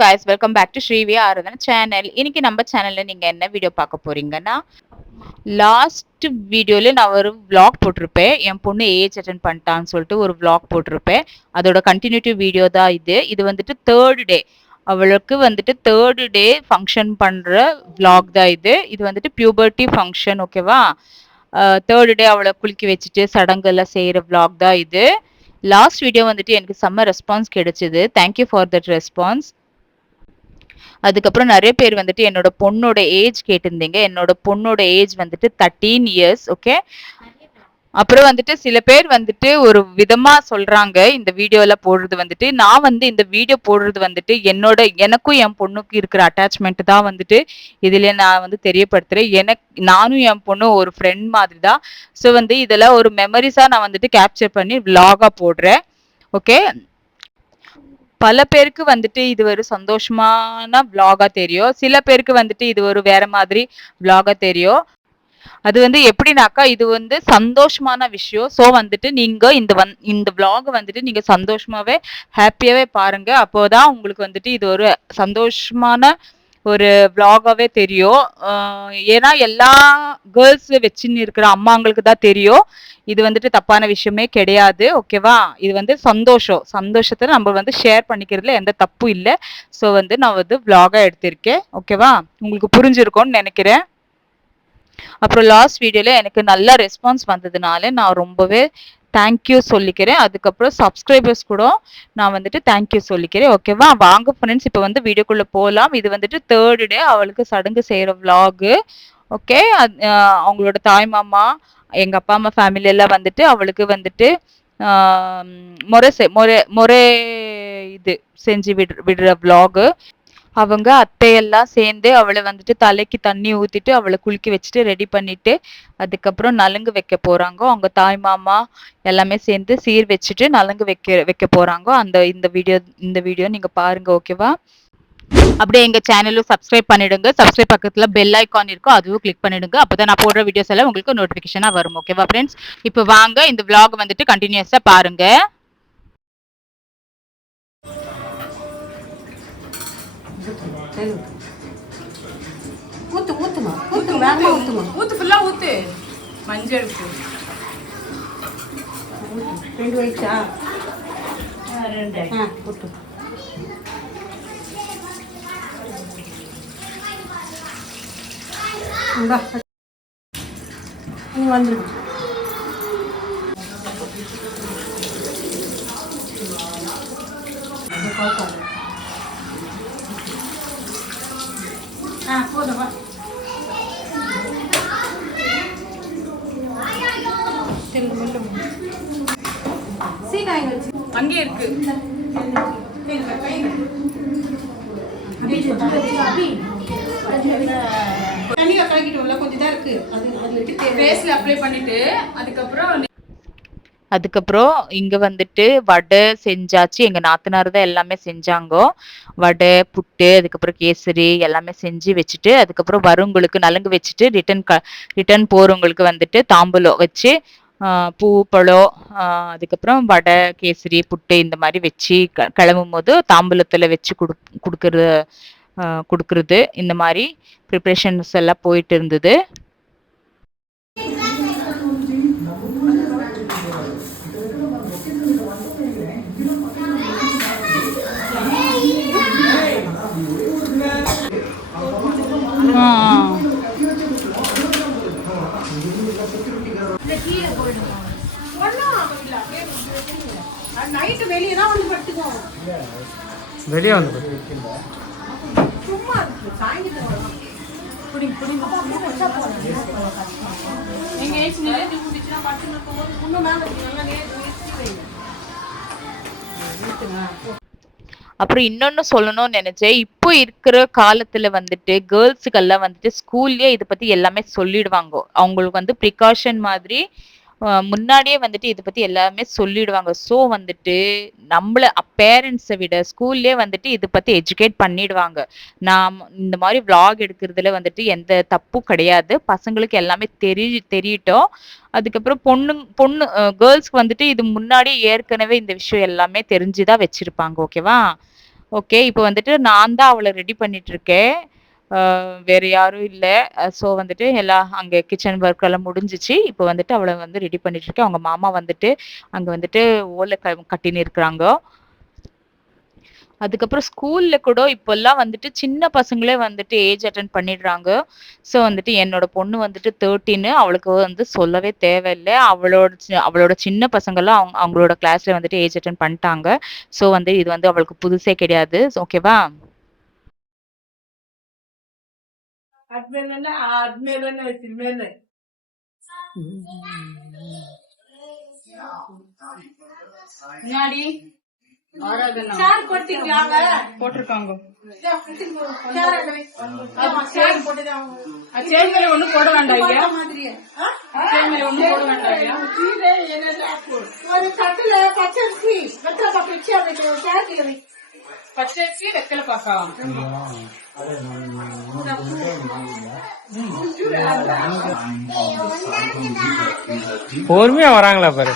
Guys welcome back to Srivi Aradhana channel இன்னைக்கு நம்ம சேனல்ல நீங்க என்ன வீடியோ பார்க்க போறீங்கன்னா லாஸ்ட் வீடியோல நான் ஒரு விளாக் போட்டிருப்பேன். என் பொண்ணு ஏஜ் அட்டன் பண்ணிட்டான்னு சொல்லிட்டு ஒரு விளாக் போட்டிருப்பேன். அதோட கண்டினியூட்டிவ் வீடியோ தான் இது. இது வந்துட்டு தேர்டு டே அவளுக்கு வந்துட்டு தேர்டு டே ஃபங்க்ஷன் பண்ற விளாக் தான் இது. இது வந்துட்டு பியூபர்ட்டி ஃபங்க்ஷன் ஓகேவா தேர்டு டே அவளை குளிக்க வச்சுட்டு சடங்கெல்லாம் செய்யற விளாக் தான் இது. லாஸ்ட் வீடியோ வந்துட்டு எனக்கு செம்ம ரெஸ்பான்ஸ் கிடைச்சது. தேங்க்யூ ஃபார் தட் ரெஸ்பான்ஸ் அதுக்கப்புறம் நிறைய பேர் வந்துட்டு என்னோட பொண்ணோட ஏஜ் கேட்டிருந்தீங்க. என்னோட பொண்ணோட ஏஜ் வந்துட்டு தேர்ட்டீன் இயர்ஸ் ஓகே அப்புறம் வந்துட்டு சில பேர் வந்துட்டு ஒரு விதமா சொல்றாங்க. இந்த வீடியோல போடுறது வந்துட்டு. நான் வந்து இந்த வீடியோ போடுறது வந்துட்டு என்னோட எனக்கும் என் பொண்ணுக்கும் இருக்கிற அட்டாச்மெண்ட் தான் வந்துட்டு இதுல நான் வந்து தெரியப்படுத்துறேன். எனக்கு நானும் என் பொண்ணும் ஒரு ஃப்ரெண்ட் மாதிரி தான் ஸோ வந்து இதெல்லாம் ஒரு மெமரிஸா நான் வந்துட்டு கேப்சர் பண்ணி விலாகா போடுறேன். ஓகே பல பேருக்கு வந்துட்டு இது ஒரு சந்தோஷமான vlog-ஆ தெரியும். சில பேருக்கு வந்துட்டு இது ஒரு வேற மாதிரி vlog-ஆ தெரியும். அது வந்து எப்படின்னாக்கா இது வந்து சந்தோஷமான விஷயம். ஸோ வந்துட்டு நீங்க இந்த வந் இந்த விளாக் வந்துட்டு நீங்க சந்தோஷமாவே ஹாப்பியாவே பாருங்க. அப்போதான் உங்களுக்கு வந்துட்டு இது ஒரு சந்தோஷமான ஒரு vlog-ஆவே தெரியும். ஏன்னா எல்லா கேர்ள்ஸ் வச்சுன்னு இருக்கிற அம்மாங்களுக்கு தான் தெரியும். இது வந்துட்டு தப்பான விஷயமே கிடையாது ஓகேவா இது வந்து சந்தோஷம். சந்தோஷத்தை நம்ம வந்து ஷேர் பண்ணிக்கிறதுல எந்த தப்பும் இல்லை. ஸோ வந்து நான் வந்து விளாகாக எடுத்திருக்கேன் ஓகேவா உங்களுக்கு புரிஞ்சிருக்கோன்னு நினைக்கிறேன். அப்புறம் லாஸ்ட் வீடியோவில் எனக்கு நல்ல ரெஸ்பான்ஸ் வந்ததுனால நான் ரொம்பவே தேங்க்யூ சொல்லிக்கிறேன். அதுக்கப்புறம் சப்ஸ்கிரைபர்ஸ் கூட நான் வந்துட்டு தேங்க்யூ சொல்லிக்கிறேன். ஓகேவா வாங்க ஃப்ரெண்ட்ஸ் இப்போ வந்து வீடியோக்குள்ளே போகலாம் இது வந்துட்டு தேர்டு டே அவளுக்கு சடங்கு செய்கிற விலாகு ஓகே அவங்களோட தாய் மாமா எங்கள் அப்பா அம்மா ஃபேமிலி எல்லாம் வந்துட்டு அவளுக்கு வந்துட்டு முறை செ- முறை முறை இது செஞ்சு விடு விடுற விலாகு அவங்க அத்தையெல்லாம் சேர்ந்து அவளை வந்துட்டு தலைக்கு தண்ணி ஊத்திட்டு அவளை குளிக்க வச்சுட்டு ரெடி பண்ணிட்டு அதுக்கப்புறம் நலுங்கு வைக்க போறாங்க. அவங்க தாய் மாமா எல்லாமே சேர்ந்து சீர் வச்சுட்டு நலுங்கு வைக்க வைக்க போறாங்க. அந்த இந்த வீடியோ இந்த வீடியோ நீங்க பாருங்க ஓகேவா அப்படியே எங்க சேனலும் சப்ஸ்கிரைப் பண்ணிடுங்க. சப்ஸ்கிரைப் பக்கத்துல பெல் ஐக்கான் இருக்கும் அதுவும் கிளிக் பண்ணிடுங்க. அப்பதான் நான் போடுற வீடியோஸ் எல்லாம் உங்களுக்கு நோட்டிபிகேஷனா வரும் ஓகேவா ஃப்ரெண்ட்ஸ் இப்போ வாங்க இந்த விளாக் வந்துட்டு கண்டினியூஸா பாருங்க ஊத்து ஊத்துமா? ஊத்து வேகமா ஊத்துமா? ஊத்து ஃபுல்லா ஊத்து. மஞ்சள் தூள் ரெண்டு வயசா ஆ ஊத்து. இந்தா. நீ வந்துருமா ஆ போதும் அங்கே இருக்கு. தண்ணியில் கலக்கிட்டோம்ல கொஞ்சம் தான் இருக்கு. அது அது ஃபேஸ்ல அப்ளை பண்ணிட்டு அதுக்கப்புறம் அதுக்கப்புறம் இங்க வந்துட்டு வடை செஞ்சாச்சு. எங்க நாத்தனார் தான் எல்லாமே செஞ்சாங்கோ. வடை புட்டு அதுக்கப்புறம் கேசரி எல்லாமே செஞ்சு வச்சுட்டு அதுக்கப்புறம் வரவங்களுக்கு நலுங்கு வச்சுட்டு ரிட்டன் க ரிட்டன் போறவங்களுக்கு வந்துட்டு தாம்பூலம் வச்சு பூ பழம் அதுக்கப்புறம் வடை கேசரி புட்டு இந்த மாதிரி வச்சு க- கிளம்பும் போது தாம்பூலத்தில் வச்சு கொடு கொடுக்கறது கொடுக்கறது இந்த மாதிரி ப்ரிப்ரேஷன்ஸ் எல்லாம் போயிட்டு இருந்தது. வெளியே வந்து படுத்துக்கோ. வெளியே வந்து சும்மா சாயங்காலம் அப்புறம் இன்னொன்னு சொல்லணும்னு நினைச்சேன். இப்போ இருக்கிற காலத்துல வந்துட்டு கேர்ள்ஸுக்கெல்லாம் வந்துட்டு ஸ்கூல்லயே இதை பத்தி எல்லாமே சொல்லிடுவாங்க. அவங்களுக்கு வந்து ப்ரிகாஷன் மாதிரி முன்னாடியே வந்துட்டு இதை பத்தி எல்லாமே சொல்லிடுவாங்க. ஸோ வந்துட்டு நம்மள பேரண்ட்ஸை விட ஸ்கூல்லே வந்துட்டு இதை பத்தி எஜுகேட் பண்ணிடுவாங்க. நாம் இந்த மாதிரி விளாக் எடுக்கிறதுல வந்துட்டு எந்த தப்பும் கிடையாது. பசங்களுக்கு எல்லாமே தெரி தெரியட்டும். அதுக்கப்புறம் பொண்ணு பொண்ணு கேர்ள்ஸ்க்கு வந்துட்டு இது முன்னாடி ஏற்கனவே இந்த விஷயம் எல்லாமே தெரிஞ்சுதான் வச்சிருப்பாங்க. ஓகேவா ஓகே இப்போ வந்துட்டு நான் தான் அவளை ரெடி பண்ணிட்டு இருக்கேன். வேற யாரும் இல்லை. ஸோ வந்துட்டு எல்லாம் அங்கே கிச்சன் ஒர்க் எல்லாம் முடிஞ்சிச்சு. இப்போ வந்துட்டு அவளை வந்து ரெடி பண்ணிட்டு இருக்கேன். அவங்க மாமா வந்துட்டு அங்கே வந்துட்டு ஓலை க கட்டின்னு இருக்கிறாங்க. அதுக்கப்புறம் ஸ்கூல்ல கூட இப்போல்லாம் வந்துட்டு சின்ன பசங்களே வந்துட்டு ஏஜ் அட்டன் பண்ணிடுறாங்க. ஸோ வந்துட்டு என்னோட பொண்ணு வந்துட்டு தேர்ட்டின்னு அவளுக்கு வந்து சொல்லவே தேவையில்லை. அவளோட சி- அவளோட சின்ன பசங்கள்லாம் அவங்க அவங்களோட கிளாஸ்ல வந்துட்டு ஏஜ் அட்டன் பண்ணிட்டாங்க. ஸோ வந்து இது வந்து அவளுக்கு புதுசே கிடையாது. ஓகேவா முன்னாடி ஆராதனா. சேர் கொடுத்தீங்களாங்க போட்டிருக்காங்க. சேர் ஒண்ணும் போட வேண்டாம் போட வேண்டாம் தட்டுல பச்சரிசி வெத்தலை பாக்கு வச்சு அதை சேர் பச்சரிசி வெத்தலை பாக்கா பொறுமையா வராங்களா பாரு.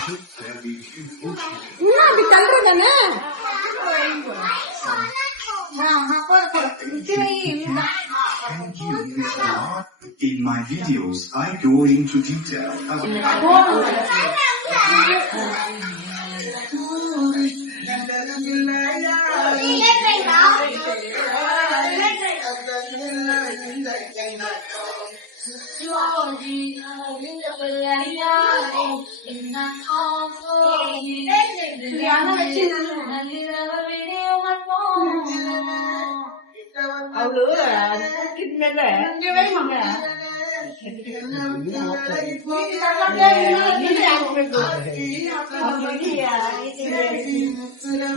In my videos, I go into detail. இங்க வை, மாமா. இது இங்கே ஆமா போதையா டான்ஸ் அடிக்கவா எங்க போதையா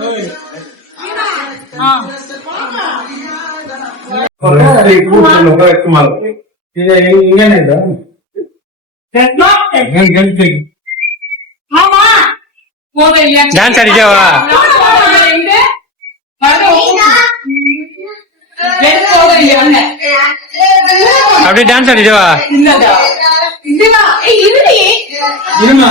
அப்படியே டான்ஸ் அடிக்கவா? இல்லடா இதுவா ஏய் இருடி இருமா?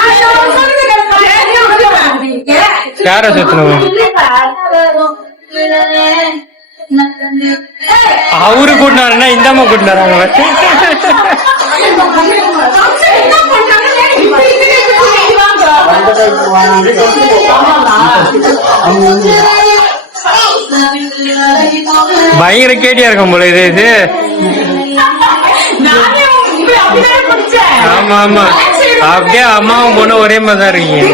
யார சுத்தணும் அவரு கூட்டினாருன்னா இந்த அம்மா கூட்டினாரு பயங்கர கேட்டியா இருக்கும் போல இது இது. ஆமா ஆமா. அப்படியே அம்மாவும் பொண்ணு ஒரே மாதிரி தான் இருக்கீங்க.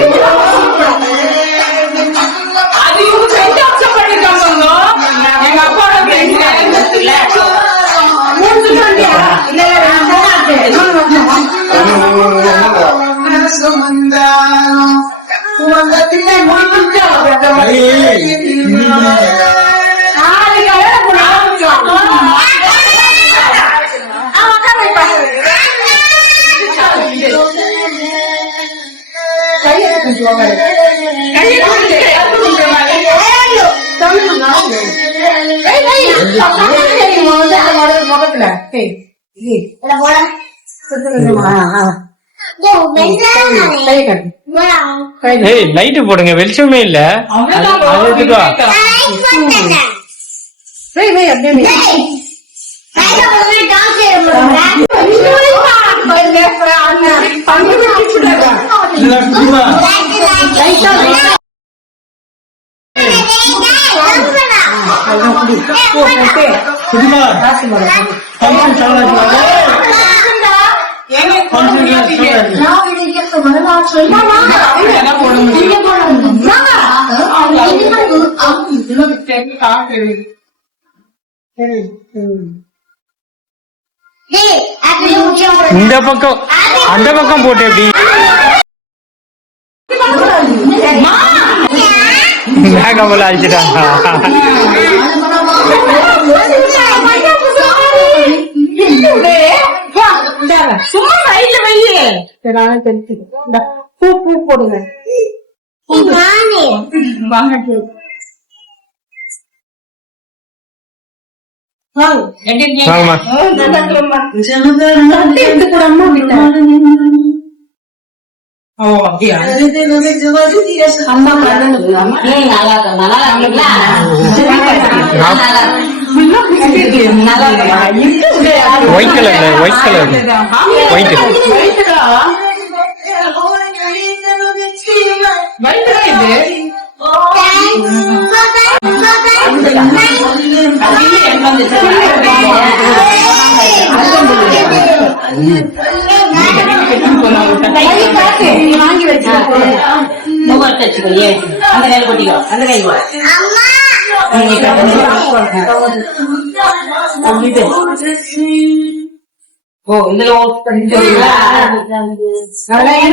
முகத்துல ஏய் லைட் போடுங்க வெளிச்சமே இல்ல. எடுத்துக்கோ இந்த பக்கம் அந்த பக்கம் போட்டு எப்படி? மேகமெல்லாம் அழிச்சிட்டாங்க சும்மா சைட்ல வையே பூ பூ போடுங்க. அம்மா. கண்ணு ஒயிட் கலர்ல ஒயிட் கலர் ஒயிட் வாங்கி வச்சு அந்த கையில் கொட்டிக்கோ அந்த கையில் ஓ இதுல சொல்லுங்களா அதெல்லாம்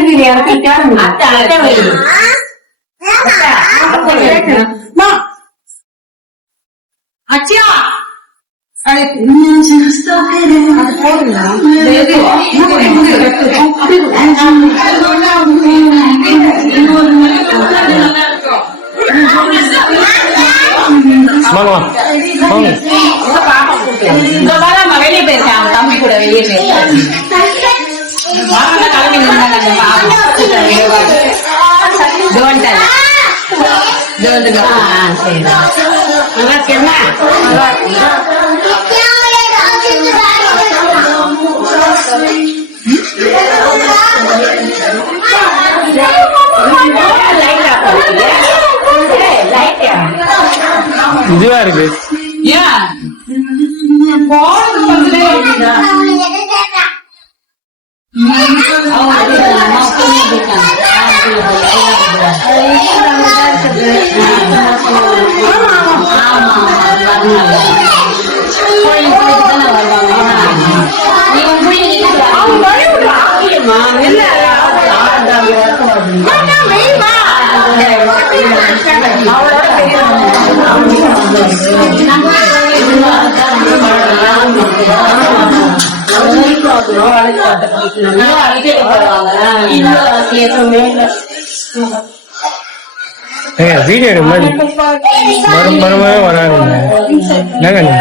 இருக்கு இதுவா இருக்கு ஏன்? போனது பக்கத்துல இருக்குதா? அவங்க வரணும். கோயிலுக்கு போயிட்டு தானே வருவாங்க. ஏங்க வீடியோ எடுக்க மாதிரி மறு வராதுங்க. என்னங்க நீங்க?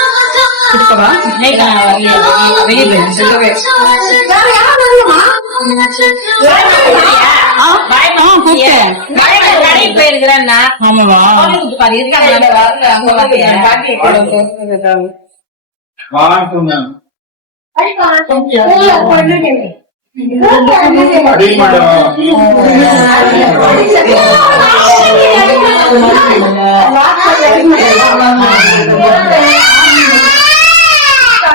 மாமா நீ வந்து வா செய்யலாமா போயிருக்கிறேன்னா. ஆமாவா? பாரு.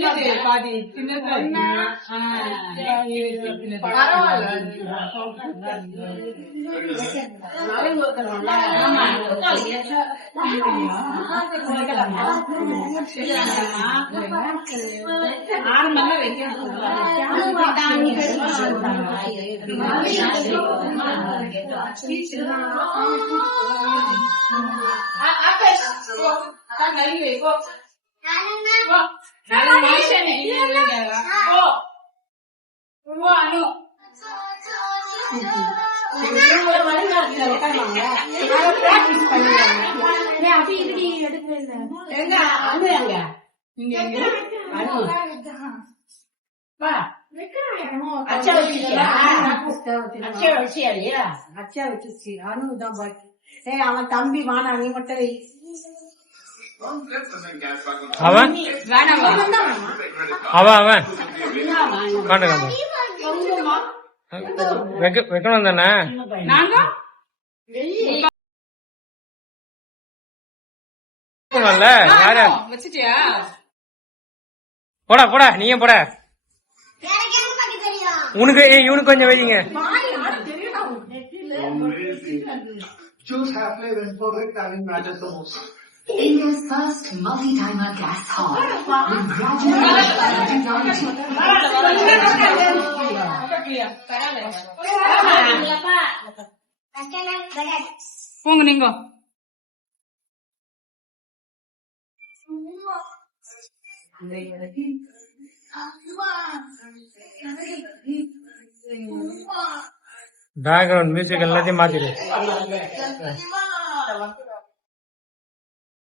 சின்னது பாதி சின்னது முக்காலுக்கு ஏற்றவே இல்லை இருக்கா அச்சா வச்சிருச்சு. அனுதான் பாக்கி. ஏய் அவன் தம்பி வானா நீ மட்டும். அவன்? அவன் அவன். வைக்க வைக்கணும் தானே? யாரு? வச்சுட்டியா? போடா போடா நீயும் போட. உனக்கு ஏய், இவனுக்கு கொஞ்சம் வைங்க. Choose happy and perfect timing matters the most. India's first multi-timer gas hall with gradually technology. Pung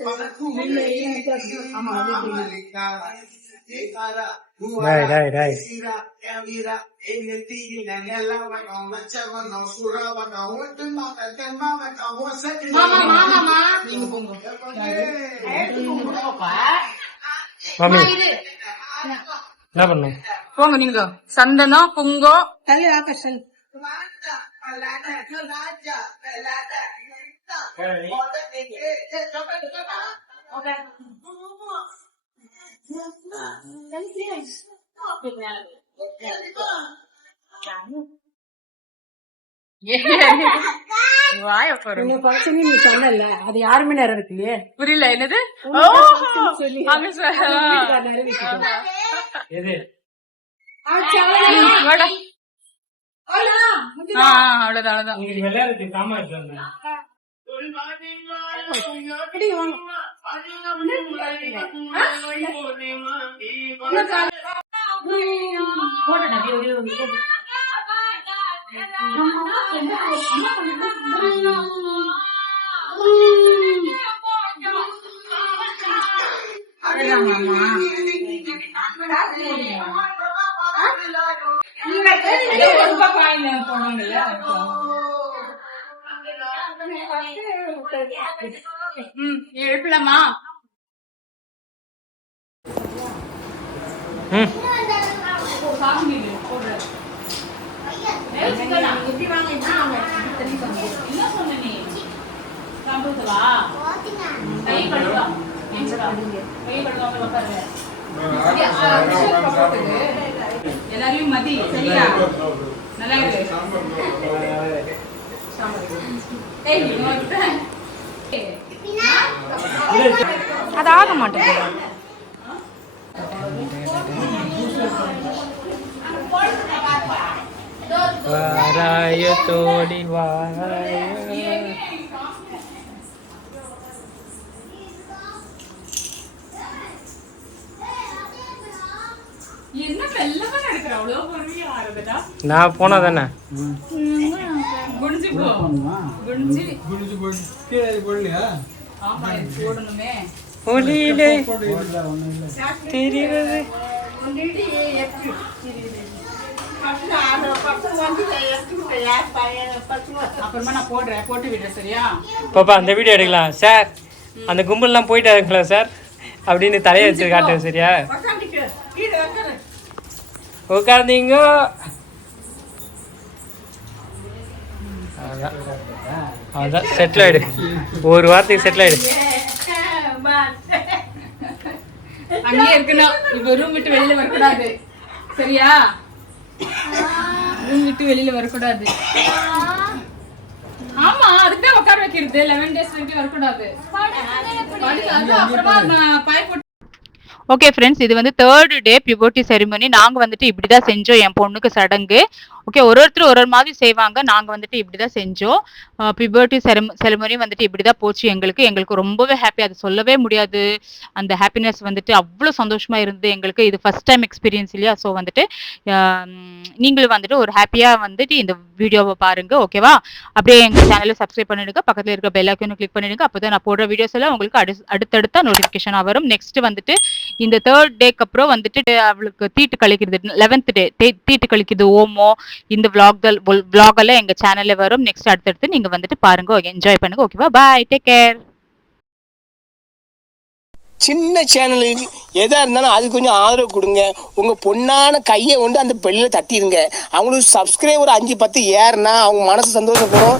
வாங்க. சாண்டல் அனுப்பிங்களா? டேய் டேய் டேய் மாமி என்ன பண்ணும் போங்க நீங்க சந்தனம் குங்கம் தள்ளி. நீ சொன்னல அது யாருமே நேரம் இருக்குல்லையே புரியல என்னது அவ்வளவுதான் போனாங்கல்ல உட்காருங்க எல்லாரையும் மதி. சரியா? நல்லா இருக்கு அது ஆக மாட்டேங்குது. வாராய தோடி வாராய. என்ன மெல்லமா நடக்கிற நான் போனா தானே குடிஞ்சு போ. குடிஞ்சு ஆமா இது போடணுமே. ஒளியிலே தெரிவது. பாப்பா அந்த வீடியோ எடுக்கலாம். சார் அந்த கும்பல்லாம் போயிட்டாருங்களா சார்? அப்படின்னு தலையை வச்சு காட்டுறேன் சரியா? உட்காந்தீங்க அதான் அதான் செட்டில் ஆயிடு. ஒரு வாரத்துக்கு செட்டில் ஆயிடு. அங்கேயே இருக்கணும். இப்போ ரூம் விட்டு வெளியில வரக்கூடாது. சரியா? ரூம் விட்டு வெளியில வரக்கூடாது. ஆமா அதுக்கு உட்கார வைக்கிறது. லெவன் டேஸ் வரைக்கும் வரக்கூடாது. படுக்காது, அப்புறமா நான் பாய் போட்டு ஓகே ஃப்ரெண்ட்ஸ் இது வந்து தேர்ட் டே பியூபர்ட்டி செரிமனி நாங்கள் வந்துட்டு இப்படி தான் செஞ்சோம். என் பொண்ணுக்கு சடங்கு. ஓகே ஒரு ஒருத்தர் ஒரு ஒரு மாதிரி செய்வாங்க. நாங்கள் வந்துட்டு இப்படி தான் செஞ்சோம் பியூபர்ட்டி செரம் செரிமனி வந்துட்டு இப்படி தான் போச்சு எங்களுக்கு. எங்களுக்கு ரொம்பவே ஹாப்பி அது சொல்லவே முடியாது. அந்த ஹாப்பினஸ் வந்துட்டு அவ்வளோ சந்தோஷமாக இருந்து எங்களுக்கு. இது ஃபஸ்ட் டைம் எக்ஸ்பீரியன்ஸ் இல்லையா? ஸோ வந்துட்டு நீங்களும் வந்துட்டு ஒரு ஹாப்பியாக வந்துட்டு இந்த வீடியோவை பாருங்க ஓகேவா அப்படியே எங்கள் சேனலை சப்ஸ்கிரைப் பண்ணிடுங்க. பக்கத்தில் இருக்க பெல் ஐக்கனும் கிளிக் பண்ணிடுங்க. அப்போ தான் நான் போடுற வீடியோஸ் எல்லாம் உங்களுக்கு அடு அடுத்தடுத்த நோட்டிஃபிகேஷனாக வரும். நெக்ஸ்ட் வந்துட்டு இந்த தேர்ட் டேக்கு அப்புறம் வந்துட்டு அவளுக்கு தீட்டு கழிக்கிறது லெவன்த் டே தீட்டு கழிக்கிறது ஓமோ இந்த விளாக்கள் விளாக் எல்லாம் எங்கள் சேனலில் வரும். நெக்ஸ்ட் அடுத்தடுத்து நீங்கள் வந்துட்டு பாருங்க. என்ஜாய் பண்ணுங்க. ஓகேவா பாய் டேக் கேர் சின்ன சேனலுக்கு எதா இருந்தாலும் அது கொஞ்சம் ஆதரவு கொடுங்க. உங்க பொண்ணான கையை கொண்டு அந்த பெல்லில் தட்டிடுங்க. அவங்களுக்கு சப்ஸ்கிரைபர் அஞ்சு பத்து ஏறுனா அவங்க மனசு சந்தோஷப்படும்.